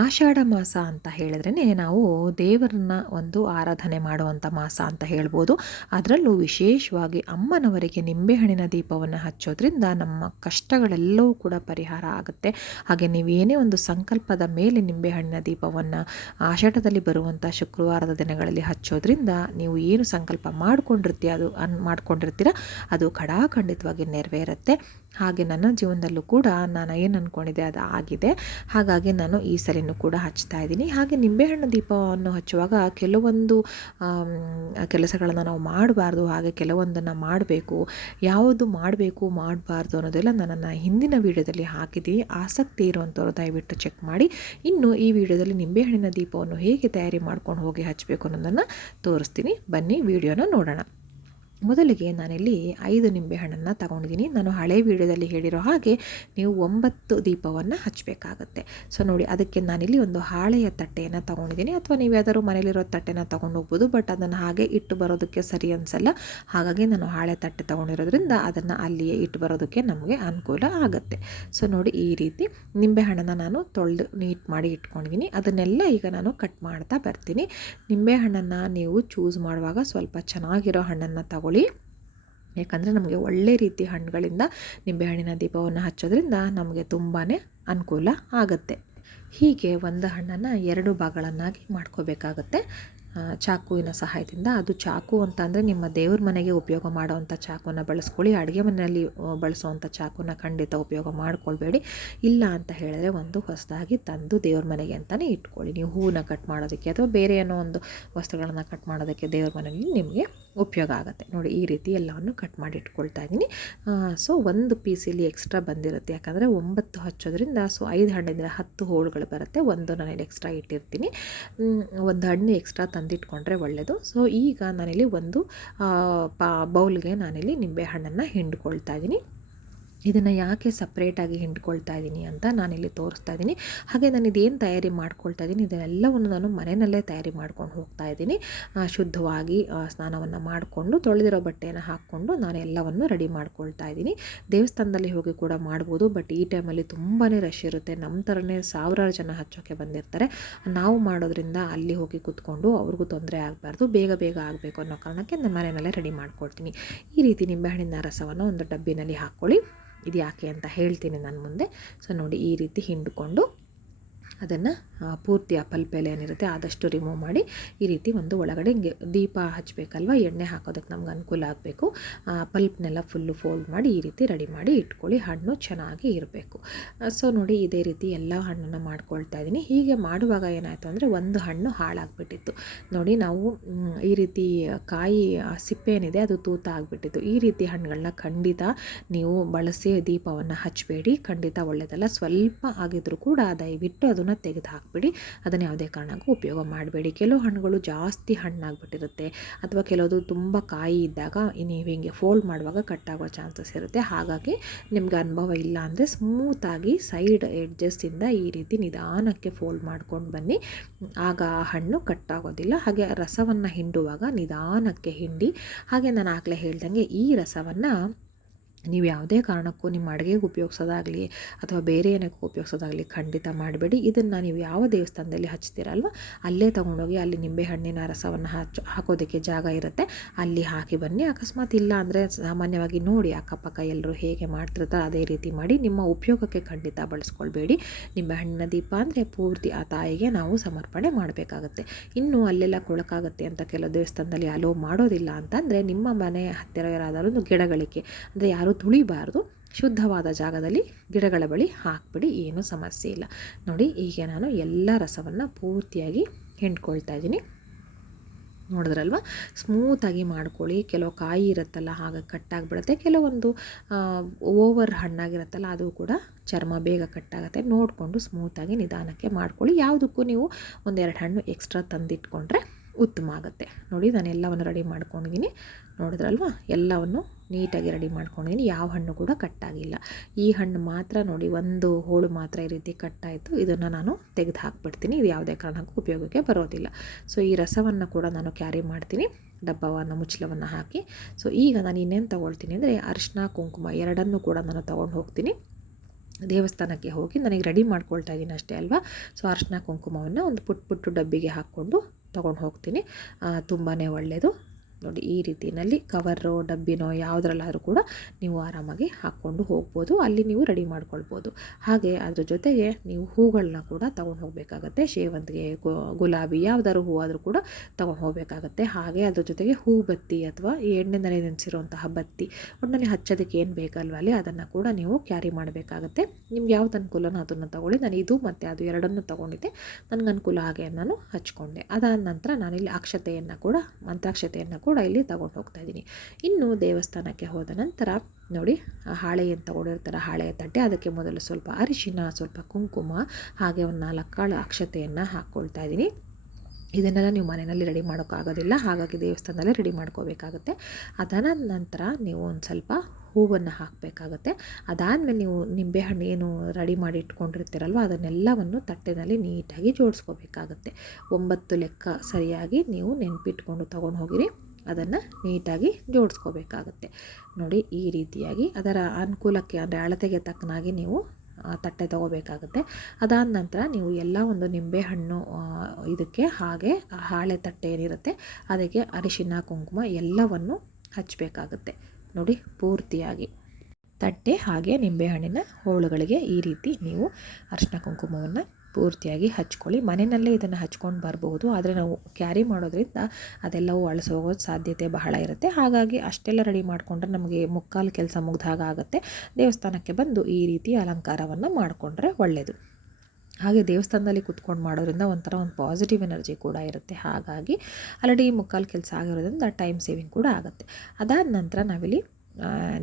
ಆಷಾಢ ಮಾಸ ಅಂತ ಹೇಳಿದ್ರೇ ನಾವು ದೇವರನ್ನ ಒಂದು ಆರಾಧನೆ ಮಾಡುವಂಥ ಮಾಸ ಅಂತ ಹೇಳ್ಬೋದು. ಅದರಲ್ಲೂ ವಿಶೇಷವಾಗಿ ಅಮ್ಮನವರಿಗೆ ನಿಂಬೆಹಣ್ಣಿನ ದೀಪವನ್ನು ಹಚ್ಚೋದ್ರಿಂದ ನಮ್ಮ ಕಷ್ಟಗಳೆಲ್ಲವೂ ಕೂಡ ಪರಿಹಾರ ಆಗುತ್ತೆ. ಹಾಗೆ ನೀವೇನೇ ಒಂದು ಸಂಕಲ್ಪದ ಮೇಲೆ ನಿಂಬೆಹಣ್ಣಿನ ದೀಪವನ್ನು ಆಷಾಢದಲ್ಲಿ ಬರುವಂಥ ಶುಕ್ರವಾರದ ದಿನಗಳಲ್ಲಿ ಹಚ್ಚೋದ್ರಿಂದ ನೀವು ಏನು ಸಂಕಲ್ಪ ಮಾಡ್ಕೊಂಡಿರ್ತೀರ ಅದು ಖಡಾಖಂಡಿತವಾಗಿ ನೆರವೇರುತ್ತೆ. ಹಾಗೆ ನನ್ನ ಜೀವನದಲ್ಲೂ ಕೂಡ ನಾನು ಏನು ಅಂದ್ಕೊಂಡಿದ್ದೆ ಅದು ಆಗಿದೆ. ಹಾಗಾಗಿ ನಾನು ಈ ಸರಿನೂ ಕೂಡ ಹಚ್ತಾ ಇದ್ದೀನಿ. ಹಾಗೆ ನಿಂಬೆಹಣ್ಣು ದೀಪವನ್ನು ಹಚ್ಚುವಾಗ ಕೆಲವೊಂದು ಕೆಲಸಗಳನ್ನು ನಾವು ಮಾಡಬಾರ್ದು, ಹಾಗೆ ಕೆಲವೊಂದನ್ನು ಮಾಡಬೇಕು. ಯಾವುದು ಮಾಡಬೇಕು ಮಾಡಬಾರ್ದು ಅನ್ನೋದೆಲ್ಲ ನನ್ನನ್ನು ಹಿಂದಿನ ವೀಡಿಯೋದಲ್ಲಿ ಹಾಕಿದ್ದೀನಿ. ಆಸಕ್ತಿ ಇರುವಂಥವ್ರು ದಯವಿಟ್ಟು ಚೆಕ್ ಮಾಡಿ. ಇನ್ನು ಈ ವಿಡಿಯೋದಲ್ಲಿ ನಿಂಬೆಹಣ್ಣಿನ ದೀಪವನ್ನು ಹೇಗೆ ತಯಾರಿ ಮಾಡ್ಕೊಂಡು ಹೋಗಿ ಹಚ್ಚಬೇಕು ಅನ್ನೋದನ್ನು ತೋರಿಸ್ತೀನಿ. ಬನ್ನಿ ವಿಡಿಯೋನ ನೋಡೋಣ. ಮೊದಲಿಗೆ ನಾನಿಲ್ಲಿ 5 ನಿಂಬೆಹಣ್ಣನ್ನು ತಗೊಂಡಿದ್ದೀನಿ. ನಾನು ಹಳೆ ವಿಡಿಯೋದಲ್ಲಿ ಹೇಳಿರೋ ಹಾಗೆ ನೀವು 9 ದೀಪವನ್ನು ಹಚ್ಚಬೇಕಾಗತ್ತೆ. ಸೊ ನೋಡಿ, ಅದಕ್ಕೆ ನಾನಿಲ್ಲಿ ಒಂದು ಹಾಳೆಯ ತಟ್ಟೆಯನ್ನು ತಗೊಂಡಿದ್ದೀನಿ, ಅಥವಾ ನೀವು ಯಾವ್ದಾದ್ರು ಮನೇಲಿರೋ ತಟ್ಟೆನ ತೊಗೊಂಡು ಹೋಗ್ಬೋದು. ಬಟ್ ಅದನ್ನು ಹಾಗೆ ಇಟ್ಟು ಬರೋದಕ್ಕೆ ಸರಿ ಅನಿಸಲ್ಲ. ಹಾಗಾಗಿ ನಾನು ಹಾಳೆ ತಟ್ಟೆ ತೊಗೊಂಡಿರೋದ್ರಿಂದ ಅದನ್ನು ಅಲ್ಲಿಯೇ ಇಟ್ಟು ಬರೋದಕ್ಕೆ ನಮಗೆ ಅನುಕೂಲ ಆಗುತ್ತೆ. ಸೊ ನೋಡಿ, ಈ ರೀತಿ ನಿಂಬೆಹಣ್ಣನ್ನು ನಾನು ತೊಳೆದು ನೀಟ್ ಮಾಡಿ ಇಟ್ಕೊಂಡಿದ್ದೀನಿ. ಅದನ್ನೆಲ್ಲ ಈಗ ನಾನು ಕಟ್ ಮಾಡ್ತಾ ಬರ್ತೀನಿ. ನಿಂಬೆಹಣ್ಣನ್ನು ನೀವು ಚೂಸ್ ಮಾಡುವಾಗ ಸ್ವಲ್ಪ ಚೆನ್ನಾಗಿರೋ ಹಣ್ಣನ್ನು ತಗೊಳ್ಳಿ. ಯಾಕಂದರೆ ನಮಗೆ ಒಳ್ಳೆ ರೀತಿ ಹಣ್ಣುಗಳಿಂದ ನಿಂಬೆಹಣ್ಣಿನ ದೀಪವನ್ನು ಹಚ್ಚೋದ್ರಿಂದ ನಮಗೆ ತುಂಬಾ ಅನುಕೂಲ ಆಗುತ್ತೆ. ಹೀಗೆ ಒಂದು ಹಣ್ಣನ್ನು 2 ಭಾಗಗಳನ್ನಾಗಿ ಮಾಡ್ಕೋಬೇಕಾಗತ್ತೆ ಚಾಕುವಿನ ಸಹಾಯದಿಂದ. ಅದು ಚಾಕು ಅಂತ ಅಂದರೆ ನಿಮ್ಮ ದೇವ್ರ ಮನೆಗೆ ಉಪಯೋಗ ಮಾಡೋವಂಥ ಚಾಕುನ ಬಳಸ್ಕೊಳ್ಳಿ. ಅಡುಗೆ ಮನೆಯಲ್ಲಿ ಬಳಸುವಂಥ ಚಾಕುನ ಖಂಡಿತ ಉಪಯೋಗ ಮಾಡ್ಕೊಳ್ಬೇಡಿ. ಇಲ್ಲ ಅಂತ ಹೇಳಿದ್ರೆ ಒಂದು ಹೊಸದಾಗಿ ತಂದು ದೇವ್ರ ಮನೆಗೆ ಅಂತಲೇ ಇಟ್ಕೊಳ್ಳಿ. ನೀವು ಹೂವನ್ನ ಕಟ್ ಮಾಡೋದಕ್ಕೆ ಅಥವಾ ಬೇರೆ ಏನೋ ಒಂದು ವಸ್ತುಗಳನ್ನು ಕಟ್ ಮಾಡೋದಕ್ಕೆ ದೇವ್ರ ಮನೆಯಲ್ಲಿ ನಿಮಗೆ ಉಪಯೋಗ ಆಗುತ್ತೆ. ನೋಡಿ, ಈ ರೀತಿ ಎಲ್ಲವನ್ನು ಕಟ್ ಮಾಡಿ ಇಟ್ಕೊಳ್ತಾ ಇದ್ದೀನಿ. ಸೊ ಒಂದು ಪೀಸಲ್ಲಿ ಎಕ್ಸ್ಟ್ರಾ ಬಂದಿರುತ್ತೆ, ಯಾಕಂದರೆ 9 ಹಚ್ಚೋದ್ರಿಂದ 5 ಹಣ್ಣಿಂದ 10 ಹೋಳುಗಳು ಬರುತ್ತೆ. ಒಂದು ನಾನಿಲ್ಲಿ ಎಕ್ಸ್ಟ್ರಾ ಇಟ್ಟಿರ್ತೀನಿ. ಒಂದು ಹಣ್ಣು ಎಕ್ಸ್ಟ್ರಾ ತಂದಿಟ್ಕೊಂಡ್ರೆ ಒಳ್ಳೆಯದು. ಸೊ ಈಗ ನಾನಿಲ್ಲಿ ಒಂದು ಬೌಲ್ಗೆ ನಾನಿಲ್ಲಿ ನಿಂಬೆಹಣ್ಣನ್ನು ಹಿಂಡ್ಕೊಳ್ತಾ ಇದ್ದೀನಿ. ಇದನ್ನು ಯಾಕೆ ಸಪ್ರೇಟಾಗಿ ಹಿಂಡ್ಕೊಳ್ತಾ ಇದ್ದೀನಿ ಅಂತ ನಾನಿಲ್ಲಿ ತೋರಿಸ್ತಾ ಇದ್ದೀನಿ. ಹಾಗೆ ನಾನು ಇದೇನು ತಯಾರಿ ಮಾಡ್ಕೊಳ್ತಾ ಇದ್ದೀನಿ ಇದನ್ನೆಲ್ಲವನ್ನು ನಾನು ಮನೆಯಲ್ಲೇ ತಯಾರಿ ಮಾಡ್ಕೊಂಡು ಹೋಗ್ತಾ ಇದ್ದೀನಿ. ಶುದ್ಧವಾಗಿ ಸ್ನಾನವನ್ನು ಮಾಡಿಕೊಂಡು ತೊಳೆದಿರೋ ಬಟ್ಟೆಯನ್ನು ಹಾಕ್ಕೊಂಡು ನಾನು ಎಲ್ಲವನ್ನು ರೆಡಿ ಮಾಡ್ಕೊಳ್ತಾ ಇದ್ದೀನಿ. ದೇವಸ್ಥಾನದಲ್ಲಿ ಹೋಗಿ ಕೂಡ ಮಾಡ್ಬೋದು, ಬಟ್ ಈ ಟೈಮಲ್ಲಿ ತುಂಬಾ ರಶ್ ಇರುತ್ತೆ. ನಮ್ಮ ಥರನೇ ಸಾವಿರಾರು ಜನ ಹಚ್ಚೋಕ್ಕೆ ಬಂದಿರ್ತಾರೆ. ನಾವು ಮಾಡೋದ್ರಿಂದ ಅಲ್ಲಿ ಹೋಗಿ ಕೂತ್ಕೊಂಡು ಅವ್ರಿಗೂ ತೊಂದರೆ ಆಗಬಾರ್ದು, ಬೇಗ ಬೇಗ ಆಗಬೇಕು ಅನ್ನೋ ಕಾರಣಕ್ಕೆ ನಾನು ಮನೆಯಲ್ಲೇ ರೆಡಿ ಮಾಡ್ಕೊಳ್ತೀನಿ. ಈ ರೀತಿ ನಿಂಬೆಹಣ್ಣಿನ ರಸವನ್ನು ಒಂದು ಡಬ್ಬಿನಲ್ಲಿ ಹಾಕ್ಕೊಳ್ಳಿ. ಇದು ಯಾಕೆ ಅಂತ ಹೇಳ್ತೀನಿ ನಾನು ಮುಂದೆ. ಸೊ ನೋಡಿ, ಈ ರೀತಿ ಹಿಂಡಿಕೊಂಡು ಅದನ್ನು ಪೂರ್ತಿ ಆ ಪಲ್ಪೆಲೆ ಏನಿರುತ್ತೆ ಆದಷ್ಟು ರಿಮೂವ್ ಮಾಡಿ ಈ ರೀತಿ ಒಂದು ಒಳಗಡೆ ಹಿಂಗೆ ದೀಪ ಹಚ್ಚಬೇಕಲ್ವ, ಎಣ್ಣೆ ಹಾಕೋದಕ್ಕೆ ನಮ್ಗೆ ಅನುಕೂಲ ಆಗಬೇಕು. ಪಲ್ಪ್ನೆಲ್ಲ ಫುಲ್ಲು ಫೋಲ್ಡ್ ಮಾಡಿ ಈ ರೀತಿ ರೆಡಿ ಮಾಡಿ ಇಟ್ಕೊಳ್ಳಿ. ಹಣ್ಣು ಚೆನ್ನಾಗಿ ಇರಬೇಕು. ಸೊ ನೋಡಿ, ಇದೇ ರೀತಿ ಎಲ್ಲ ಹಣ್ಣನ್ನು ಮಾಡ್ಕೊಳ್ತಾ ಇದ್ದೀನಿ. ಹೀಗೆ ಮಾಡುವಾಗ ಏನಾಯಿತು ಅಂದರೆ ಒಂದು ಹಣ್ಣು ಹಾಳಾಗಿಬಿಟ್ಟಿತ್ತು. ನೋಡಿ, ನಾವು ಈ ರೀತಿ ಕಾಯಿ ಸಿಪ್ಪೆ ಏನಿದೆ ಅದು ತೂತ ಆಗಿಬಿಟ್ಟಿತ್ತು. ಈ ರೀತಿ ಹಣ್ಣುಗಳನ್ನ ಖಂಡಿತ ನೀವು ಬಳಸಿ ದೀಪವನ್ನು ಹಚ್ಚಬೇಡಿ, ಖಂಡಿತ ಒಳ್ಳೆಯದಲ್ಲ. ಸ್ವಲ್ಪ ಆಗಿದ್ರೂ ಕೂಡ ದಯವಿಟ್ಟು ಅದನ್ನು ತೆಗೆದು ಹಾಕಿಬಿಡಿ. ಅದನ್ನು ಯಾವುದೇ ಕಾರಣಕ್ಕೂ ಉಪಯೋಗ ಮಾಡಬೇಡಿ. ಕೆಲವು ಹಣ್ಣುಗಳು ಜಾಸ್ತಿ ಹಣ್ಣಾಗಿಬಿಟ್ಟಿರುತ್ತೆ, ಅಥವಾ ಕೆಲವುದು ತುಂಬ ಕಾಯಿ ಇದ್ದಾಗ ನೀವು ಹಿಂಗೆ ಫೋಲ್ಡ್ ಮಾಡುವಾಗ ಕಟ್ಟಾಗೋ ಚಾನ್ಸಸ್ ಇರುತ್ತೆ. ಹಾಗಾಗಿ ನಿಮ್ಗೆ ಅನುಭವ ಇಲ್ಲ ಅಂದರೆ ಸ್ಮೂತಾಗಿ ಸೈಡ್ ಎಡ್ಜಸ್ಸಿಂದ ಈ ರೀತಿ ನಿಧಾನಕ್ಕೆ ಫೋಲ್ಡ್ ಮಾಡ್ಕೊಂಡು ಬನ್ನಿ. ಆಗ ಆ ಹಣ್ಣು ಕಟ್ಟಾಗೋದಿಲ್ಲ. ಹಾಗೆ ರಸವನ್ನು ಹಿಂಡುವಾಗ ನಿಧಾನಕ್ಕೆ ಹಿಂಡಿ. ಹಾಗೆ ನಾನು ಆಗಲೇ ಹೇಳ್ದಂಗೆ ಈ ರಸವನ್ನು ನೀವು ಯಾವುದೇ ಕಾರಣಕ್ಕೂ ನಿಮ್ಮ ಅಡುಗೆಗೆ ಉಪಯೋಗಿಸೋದಾಗಲಿ ಅಥವಾ ಬೇರೆ ಏನಕ್ಕೆ ಉಪಯೋಗಿಸೋದಾಗಲಿ ಖಂಡಿತ ಮಾಡಬೇಡಿ. ಇದನ್ನು ನೀವು ಯಾವ ದೇವಸ್ಥಾನದಲ್ಲಿ ಹಚ್ತೀರಲ್ವ ಅಲ್ಲೇ ತೊಗೊಂಡೋಗಿ ಅಲ್ಲಿ ನಿಂಬೆಹಣ್ಣಿನ ರಸವನ್ನು ಹಾಕೋದಕ್ಕೆ ಜಾಗ ಇರುತ್ತೆ, ಅಲ್ಲಿ ಹಾಕಿ ಬನ್ನಿ. ಅಕಸ್ಮಾತ್ ಇಲ್ಲ ಅಂದರೆ ಸಾಮಾನ್ಯವಾಗಿ ನೋಡಿ ಅಕ್ಕಪಕ್ಕ ಎಲ್ಲರೂ ಹೇಗೆ ಮಾಡ್ತಿರ್ತಾರೆ ಅದೇ ರೀತಿ ಮಾಡಿ. ನಿಮ್ಮ ಉಪಯೋಗಕ್ಕೆ ಖಂಡಿತ ಬಳಸ್ಕೊಳ್ಬೇಡಿ. ನಿಂಬೆಹಣ್ಣಿನ ದೀಪ ಅಂದರೆ ಪೂರ್ತಿ ಆ ತಾಯಿಗೆ ನಾವು ಸಮರ್ಪಣೆ ಮಾಡಬೇಕಾಗತ್ತೆ. ಇನ್ನು ಅಲ್ಲೆಲ್ಲ ಕೊಳಕಾಗುತ್ತೆ ಅಂತ ಕೆಲವು ದೇವಸ್ಥಾನದಲ್ಲಿ ಅಲೋ ಮಾಡೋದಿಲ್ಲ ಅಂತಂದರೆ ನಿಮ್ಮ ಮನೆ ಹತ್ತಿರ ಯಾರಾದರೂ ಗಿಡಗಳಿಗೆ ಅಂದರೆ ಯಾರು ತುಳಿಬಾರ್ದು, ಶುದ್ಧವಾದ ಜಾಗದಲ್ಲಿ ಗಿಡಗಳ ಬಳಿ ಹಾಕ್ಬಿಡಿ, ಏನೂ ಸಮಸ್ಯೆ ಇಲ್ಲ. ನೋಡಿ, ಈಗ ನಾನು ಎಲ್ಲ ರಸವನ್ನು ಪೂರ್ತಿಯಾಗಿ ಹಿಂಡ್ಕೊಳ್ತಾ ಇದ್ದೀನಿ. ನೋಡಿದ್ರಲ್ವ, ಸ್ಮೂತಾಗಿ ಮಾಡ್ಕೊಳ್ಳಿ. ಕೆಲವು ಕಾಯಿ ಇರುತ್ತಲ್ಲ ಹಾಗೆ ಕಟ್ಟಾಗಿಬಿಡುತ್ತೆ, ಕೆಲವೊಂದು ಓವರ್ ಹಣ್ಣಾಗಿರುತ್ತಲ್ಲ ಅದು ಕೂಡ ಚರ್ಮ ಬೇಗ ಕಟ್ಟಾಗುತ್ತೆ. ನೋಡಿಕೊಂಡು ಸ್ಮೂತಾಗಿ ನಿಧಾನಕ್ಕೆ ಮಾಡ್ಕೊಳ್ಳಿ. ಯಾವುದಕ್ಕೂ ನೀವು 1-2 ಹಣ್ಣು ಎಕ್ಸ್ಟ್ರಾ ತಂದಿಟ್ಕೊಂಡ್ರೆ ಉತ್ತಮ ಆಗುತ್ತೆ. ನೋಡಿ, ನಾನು ಎಲ್ಲವನ್ನು ರೆಡಿ ಮಾಡ್ಕೊಂಡಿದ್ದೀನಿ. ನೋಡಿದ್ರಲ್ವ, ಎಲ್ಲವನ್ನು ನೀಟಾಗಿ ರೆಡಿ ಮಾಡ್ಕೊಂಡಿದ್ದೀನಿ. ಯಾವ ಹಣ್ಣು ಕೂಡ ಕಟ್ಟಾಗಿಲ್ಲ. ಈ ಹಣ್ಣು ಮಾತ್ರ ನೋಡಿ, ಒಂದು ಹೋಳು ಮಾತ್ರ ಈ ರೀತಿ ಕಟ್ಟಾಯಿತು. ಇದನ್ನು ನಾನು ತೆಗೆದು ಹಾಕ್ಬಿಡ್ತೀನಿ. ಇದು ಯಾವುದೇ ಕಾರಣಕ್ಕೂ ಉಪಯೋಗಕ್ಕೆ ಬರೋದಿಲ್ಲ. ಸೊ ಈ ರಸವನ್ನು ಕೂಡ ನಾನು ಕ್ಯಾರಿ ಮಾಡ್ತೀನಿ, ಡಬ್ಬವನ್ನು ಮುಚ್ಚಳವನ್ನು ಹಾಕಿ. ಸೊ ಈಗ ನಾನು ಇನ್ನೇನು ತೊಗೊಳ್ತೀನಿ ಅಂದರೆ ಅರಿಶಿನ ಕುಂಕುಮ ಎರಡನ್ನೂ ಕೂಡ ನಾನು ತೊಗೊಂಡು ಹೋಗ್ತೀನಿ. ದೇವಸ್ಥಾನಕ್ಕೆ ಹೋಗಿ ನನಗೆ ರೆಡಿ ಮಾಡ್ಕೊಳ್ತಾ ಇದ್ದೀನಿ ಅಷ್ಟೇ ಅಲ್ವಾ. ಸೊ ಅರಿಶಿನ ಕುಂಕುಮವನ್ನು ಒಂದು ಪುಟ್ಟ ಡಬ್ಬಿಗೆ ಹಾಕ್ಕೊಂಡು ತೊಗೊಂಡು ಹೋಗ್ತೀನಿ. ತುಂಬಾ ಒಳ್ಳೆಯದು. ನೋಡಿ ಈ ರೀತಿಯಲ್ಲಿ ಕವರು ಡಬ್ಬಿನೋ ಯಾವುದ್ರಲ್ಲಾದರೂ ಕೂಡ ನೀವು ಆರಾಮಾಗಿ ಹಾಕ್ಕೊಂಡು ಹೋಗ್ಬೋದು. ಅಲ್ಲಿ ನೀವು ರೆಡಿ ಮಾಡ್ಕೊಳ್ಬೋದು. ಹಾಗೆ ಅದ್ರ ಜೊತೆಗೆ ನೀವು ಹೂಗಳನ್ನ ಕೂಡ ತೊಗೊಂಡು ಹೋಗಬೇಕಾಗತ್ತೆ. ಸೇವಂತಿಗೆ, ಗುಲಾಬಿ ಯಾವುದಾದ್ರು ಹೂವಾದರೂ ಕೂಡ ತೊಗೊಂಡು ಹೋಗಬೇಕಾಗತ್ತೆ. ಹಾಗೆ ಅದ್ರ ಜೊತೆಗೆ ಹೂ ಬತ್ತಿ ಅಥವಾ ಎಣ್ಣೆನಲ್ಲಿ ನೆನೆಸಿರುವಂತಹ ಬತ್ತಿ ಒಟ್ಟಿನಲ್ಲಿ ಹಚ್ಚೋದಕ್ಕೆ ಏನು ಬೇಕಲ್ವ ಅಲ್ಲಿ ಅದನ್ನು ಕೂಡ ನೀವು ಕ್ಯಾರಿ ಮಾಡಬೇಕಾಗತ್ತೆ. ನಿಮ್ಗೆ ಯಾವ್ದು ಅನುಕೂಲನೋ ಅದನ್ನು ತೊಗೊಳ್ಳಿ. ನಾನು ಇದು ಮತ್ತು ಅದು ಎರಡನ್ನೂ ತೊಗೊಂಡಿದ್ದೆ. ನನಗೆ ಅನುಕೂಲ ಹಾಗೆ ನಾನು ಹಚ್ಕೊಂಡೆ. ಅದಾದ ನಂತರ ನಾನಿಲ್ಲಿ ಅಕ್ಷತೆಯನ್ನು ಕೂಡ ಮಂತ್ರಾಕ್ಷತೆಯನ್ನು ಕೂಡ ಇಲ್ಲಿ ತಗೊಂಡು ಹೋಗ್ತಾ ಇದ್ದೀನಿ. ಇನ್ನು ದೇವಸ್ಥಾನಕ್ಕೆ ಹೋದ ನಂತರ ನೋಡಿ ಹಾಳೆ ಏನು ತಗೊಂಡಿರ್ತಾರೆ, ಹಾಳೆಯ ತಟ್ಟೆ, ಅದಕ್ಕೆ ಮೊದಲು ಸ್ವಲ್ಪ ಅರಿಶಿನ, ಸ್ವಲ್ಪ ಕುಂಕುಮ, ಹಾಗೆ ಒಂದು 4 ಕಾಳು ಅಕ್ಷತೆಯನ್ನು ಹಾಕ್ಕೊಳ್ತಾ ಇದ್ದೀನಿ. ಇದನ್ನೆಲ್ಲ ನೀವು ಮನೆಯಲ್ಲಿ ರೆಡಿ ಮಾಡೋಕ್ಕಾಗೋದಿಲ್ಲ, ಹಾಗಾಗಿ ದೇವಸ್ಥಾನದಲ್ಲೇ ರೆಡಿ ಮಾಡ್ಕೋಬೇಕಾಗುತ್ತೆ. ಅದಾದ ನಂತರ ನೀವು ಒಂದು ಸ್ವಲ್ಪ ಹೂವನ್ನು ಹಾಕಬೇಕಾಗತ್ತೆ. ಅದಾದಮೇಲೆ ನೀವು ನಿಂಬೆಹಣ್ಣು ಏನು ರೆಡಿ ಮಾಡಿ ಇಟ್ಕೊಂಡಿರ್ತೀರಲ್ವ ಅದನ್ನೆಲ್ಲವನ್ನು ತಟ್ಟೆನಲ್ಲಿ ನೀಟಾಗಿ ಜೋಡಿಸ್ಕೋಬೇಕಾಗತ್ತೆ. 9 ಲೆಕ್ಕ ಸರಿಯಾಗಿ ನೀವು ನೆನಪಿಟ್ಕೊಂಡು ತೊಗೊಂಡು ಹೋಗಿರಿ. ಅದನ್ನು ನೀಟಾಗಿ ಜೋಡಿಸ್ಕೋಬೇಕಾಗತ್ತೆ. ನೋಡಿ ಈ ರೀತಿಯಾಗಿ ಅದರ ಅನುಕೂಲಕ್ಕೆ ಅಂದರೆ ಅಳತೆಗೆ ತಕ್ಕನಾಗಿ ನೀವು ತಟ್ಟೆ ತೊಗೋಬೇಕಾಗುತ್ತೆ. ಅದಾದ ನಂತರ ನೀವು ಎಲ್ಲ ಒಂದು ನಿಂಬೆಹಣ್ಣು ಇದಕ್ಕೆ ಹಾಗೆ ಹಾಳೆ ತಟ್ಟೆ ಏನಿರುತ್ತೆ ಅದಕ್ಕೆ ಅರಿಶಿನ ಕುಂಕುಮ ಎಲ್ಲವನ್ನು ಹಚ್ಚಬೇಕಾಗುತ್ತೆ. ನೋಡಿ ಪೂರ್ತಿಯಾಗಿ ತಟ್ಟೆ ಹಾಗೆ ನಿಂಬೆಹಣ್ಣಿನ ಹೋಳುಗಳಿಗೆ ಈ ರೀತಿ ನೀವು ಅರಿಶಿನ ಕುಂಕುಮವನ್ನು ಪೂರ್ತಿಯಾಗಿ ಹಚ್ಕೊಳ್ಳಿ. ಮನೆಯಲ್ಲೇ ಇದನ್ನು ಹಚ್ಕೊಂಡು ಬರಬಹುದು, ಆದರೆ ನಾವು ಕ್ಯಾರಿ ಮಾಡೋದ್ರಿಂದ ಅದೆಲ್ಲವೂ ಅಳಿಸೋಗೋ ಸಾಧ್ಯತೆ ಬಹಳ ಇರುತ್ತೆ. ಹಾಗಾಗಿ ಅಷ್ಟೆಲ್ಲ ರೆಡಿ ಮಾಡಿಕೊಂಡ್ರೆ ನಮಗೆ ಮುಕ್ಕಾಲು ಕೆಲಸ ಮುಗ್ದಾಗ ಆಗುತ್ತೆ. ದೇವಸ್ಥಾನಕ್ಕೆ ಬಂದು ಈ ರೀತಿ ಅಲಂಕಾರವನ್ನು ಮಾಡಿಕೊಂಡ್ರೆ ಒಳ್ಳೆಯದು. ಹಾಗೆ ದೇವಸ್ಥಾನದಲ್ಲಿ ಕುತ್ಕೊಂಡು ಮಾಡೋದ್ರಿಂದ ಒಂಥರ ಒಂದು ಪಾಸಿಟಿವ್ ಎನರ್ಜಿ ಕೂಡ ಇರುತ್ತೆ. ಹಾಗಾಗಿ ಆಲ್ರೆಡಿ ಮುಕ್ಕಾಲು ಕೆಲಸ ಆಗಿರೋದ್ರಿಂದ ಟೈಮ್ ಸೇವಿಂಗ್ ಕೂಡ ಆಗುತ್ತೆ. ಅದಾದ ನಂತರ ನಾವಿಲ್ಲಿ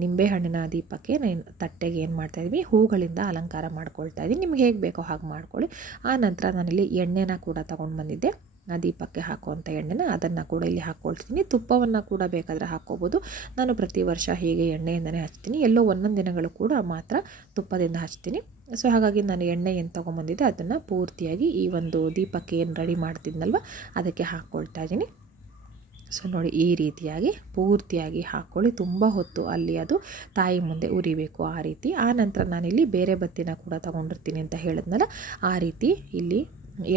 ನಿಂಬೆಹಣ್ಣಿನ ದೀಪಕ್ಕೆ ತಟ್ಟೆಗೆ ಏನು ಮಾಡ್ತಾಯಿದ್ವಿ, ಹೂಗಳಿಂದ ಅಲಂಕಾರ ಮಾಡ್ಕೊಳ್ತಾ ಇದ್ದೀನಿ. ನಿಮ್ಗೆ ಹೇಗೆ ಬೇಕೋ ಹಾಗೆ ಮಾಡ್ಕೊಳ್ಳಿ. ಆ ನಂತರ ನಾನಿಲ್ಲಿ ಎಣ್ಣೆನ ಕೂಡ ತೊಗೊಂಡು ಬಂದಿದ್ದೆ, ಆ ದೀಪಕ್ಕೆ ಹಾಕುವಂಥ ಎಣ್ಣೆನ ಅದನ್ನು ಕೂಡ ಇಲ್ಲಿ ಹಾಕ್ಕೊಳ್ತೀನಿ. ತುಪ್ಪವನ್ನು ಕೂಡ ಬೇಕಾದರೆ ಹಾಕ್ಕೋಬೋದು. ನಾನು ಪ್ರತಿ ವರ್ಷ ಹೀಗೆ ಎಣ್ಣೆಯಿಂದನೇ ಹಚ್ತೀನಿ. ಎಲ್ಲೋ ಒಂದೊಂದು ದಿನಗಳು ಕೂಡ ಮಾತ್ರ ತುಪ್ಪದಿಂದ ಹಚ್ತೀನಿ. ಸೊ ಹಾಗಾಗಿ ನಾನು ಎಣ್ಣೆ ಏನು ತೊಗೊಂಬಂದಿದ್ದೆ ಅದನ್ನು ಪೂರ್ತಿಯಾಗಿ ಈ ಒಂದು ದೀಪಕ್ಕೆ ಏನು ರೆಡಿ ಮಾಡ್ತಿದ್ನಲ್ವ ಅದಕ್ಕೆ ಹಾಕ್ಕೊಳ್ತಾ ಇದ್ದೀನಿ. ಸೊ ನೋಡಿ ಈ ರೀತಿಯಾಗಿ ಪೂರ್ತಿಯಾಗಿ ಹಾಕ್ಕೊಳ್ಳಿ. ತುಂಬ ಹೊತ್ತು ಅಲ್ಲಿ ಅದು ತಾಯಿ ಮುಂದೆ ಉರಿಬೇಕು ಆ ರೀತಿ. ಆ ನಂತರ ನಾನಿಲ್ಲಿ ಬೇರೆ ಬತ್ತಿನ ಕೂಡ ತೊಗೊಂಡಿರ್ತೀನಿ ಅಂತ ಹೇಳಿದ್ನಲ್ಲ, ಆ ರೀತಿ ಇಲ್ಲಿ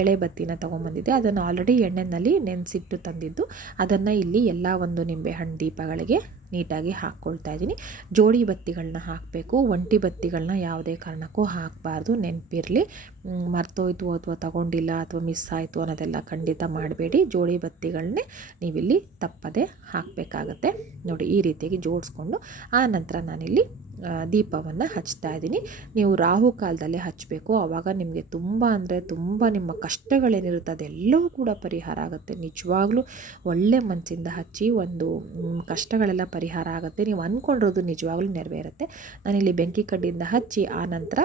ಎಳೆ ಬತ್ತಿನ ತೊಗೊಂಬಂದಿದ್ದೆ. ಅದನ್ನು ಆಲ್ರೆಡಿ ಎಣ್ಣೆಯಲ್ಲಿ ನೆನೆಸಿಟ್ಟು ತಂದಿದ್ದು ಅದನ್ನು ಇಲ್ಲಿ ಎಲ್ಲ ಒಂದು ನಿಂಬೆಹಣ್ಣು ದೀಪಗಳಿಗೆ ನೀಟಾಗಿ ಹಾಕ್ಕೊಳ್ತಾ ಇದ್ದೀನಿ. ಜೋಡಿ ಬತ್ತಿಗಳನ್ನ ಹಾಕಬೇಕು, ಒಂಟಿ ಬತ್ತಿಗಳನ್ನ ಯಾವುದೇ ಕಾರಣಕ್ಕೂ ಹಾಕಬಾರ್ದು. ನೆನಪಿರಲಿ, ಮರ್ತೋಯ್ತು ಅಥವಾ ತಗೊಂಡಿಲ್ಲ ಅಥವಾ ಮಿಸ್ ಆಯಿತು ಅನ್ನೋದೆಲ್ಲ ಖಂಡಿತ ಮಾಡಬೇಡಿ. ಜೋಡಿ ಬತ್ತಿಗಳನ್ನೇ ನೀವಿಲ್ಲಿ ತಪ್ಪದೆ ಹಾಕಬೇಕಾಗತ್ತೆ. ನೋಡಿ ಈ ರೀತಿಯಾಗಿ ಜೋಡಿಸ್ಕೊಂಡು ಆ ನಂತರ ನಾನಿಲ್ಲಿ ದೀಪವನ್ನು ಹಚ್ತಾ ಇದ್ದೀನಿ. ನೀವು ರಾಹು ಕಾಲದಲ್ಲೇ ಹಚ್ಚಬೇಕು. ಆವಾಗ ನಿಮಗೆ ತುಂಬ ಅಂದರೆ ತುಂಬ ನಿಮ್ಮ ಕಷ್ಟಗಳೇನಿರುತ್ತೆ ಅದೆಲ್ಲವೂ ಕೂಡ ಪರಿಹಾರ ಆಗುತ್ತೆ. ನಿಜವಾಗ್ಲೂ ಒಳ್ಳೆ ಮನಸ್ಸಿಂದ ಹಚ್ಚಿ ಒಂದು ಕಷ್ಟಗಳೆಲ್ಲ ಪರಿಹಾರ ಆಗುತ್ತೆ. ನೀವು ಅಂದ್ಕೊಂಡಿರೋದು ನಿಜವಾಗ್ಲೂ ನೆರವೇರುತ್ತೆ. ನಾನಿಲ್ಲಿ ಬೆಂಕಿ ಕಡ್ಡಿಯಿಂದ ಹಚ್ಚಿ ಆ ನಂತರ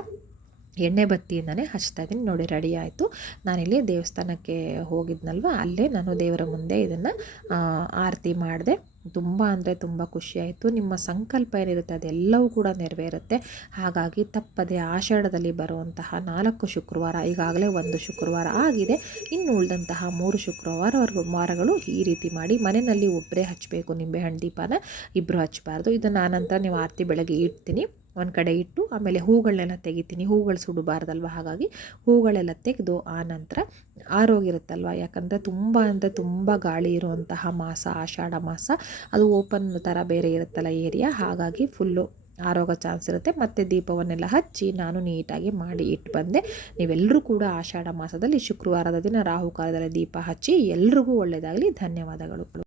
ಎಣ್ಣೆ ಬತ್ತಿಯಿಂದನೇ ಹಚ್ತಾ ಇದ್ದೀನಿ. ನೋಡಿ ರೆಡಿ ಆಯಿತು. ನಾನಿಲ್ಲಿ ದೇವಸ್ಥಾನಕ್ಕೆ ಹೋಗಿದ್ನಲ್ವ ಅಲ್ಲೇ ನಾನು ದೇವರ ಮುಂದೆ ಇದನ್ನು ಆರತಿ ಮಾಡಿದೆ. ತುಂಬ ಅಂದರೆ ತುಂಬ ಖುಷಿಯಾಯಿತು. ನಿಮ್ಮ ಸಂಕಲ್ಪ ಏನಿರುತ್ತೆ ಅದೆಲ್ಲವೂ ಕೂಡ ನೆರವೇರುತ್ತೆ. ಹಾಗಾಗಿ ತಪ್ಪದೆ ಆಷಾಢದಲ್ಲಿ ಬರುವಂತಹ 4 ಶುಕ್ರವಾರ, ಈಗಾಗಲೇ 1 ಶುಕ್ರವಾರ ಆಗಿದೆ, ಇನ್ನು ಉಳಿದಂತಹ 3 ಶುಕ್ರವಾರಗಳು ಈ ರೀತಿ ಮಾಡಿ. ಮನೆಯಲ್ಲಿ ಒಬ್ಬರೇ ಹಚ್ಚಬೇಕು ನಿಂಬೆಹಣ್ಣು ದೀಪನ, ಇಬ್ಬರು ಹಚ್ಚಬಾರ್ದು. ಇದನ್ನು ಆನಂತರ ನೀವು ಆರತಿ ಬೆಳಗ್ಗೆ ಇಡ್ತೀನಿ, ಒಂದು ಕಡೆ ಇಟ್ಟು ಆಮೇಲೆ ಹೂಗಳನ್ನೆಲ್ಲ ತೆಗಿತೀನಿ. ಹೂಗಳು ಸುಡಬಾರ್ದಲ್ವ, ಹಾಗಾಗಿ ಹೂಗಳೆಲ್ಲ ತೆಗೆದು ಆ ನಂತರ ಆರೋಗಿರುತ್ತಲ್ವ, ಯಾಕಂದರೆ ತುಂಬ ಅಂದರೆ ತುಂಬ ಗಾಳಿ ಇರುವಂತಹ ಮಾಸ ಆಷಾಢ ಮಾಸ, ಅದು ಓಪನ್ ಥರ ಬೇರೆ ಇರುತ್ತಲ್ಲ ಏರಿಯಾ, ಹಾಗಾಗಿ ಫುಲ್ಲು ಆರೋಗೋ ಚಾನ್ಸ್ ಇರುತ್ತೆ. ಮತ್ತು ದೀಪವನ್ನೆಲ್ಲ ಹಚ್ಚಿ ನಾನು ನೀಟಾಗಿ ಮಾಡಿ ಇಟ್ಟು ಬಂದೆ. ನೀವೆಲ್ಲರೂ ಕೂಡ ಆಷಾಢ ಮಾಸದಲ್ಲಿ ಶುಕ್ರವಾರದ ದಿನ ರಾಹುಕಾಲದಲ್ಲಿ ದೀಪ ಹಚ್ಚಿ ಎಲ್ರಿಗೂ ಒಳ್ಳೆಯದಾಗಲಿ. ಧನ್ಯವಾದಗಳು.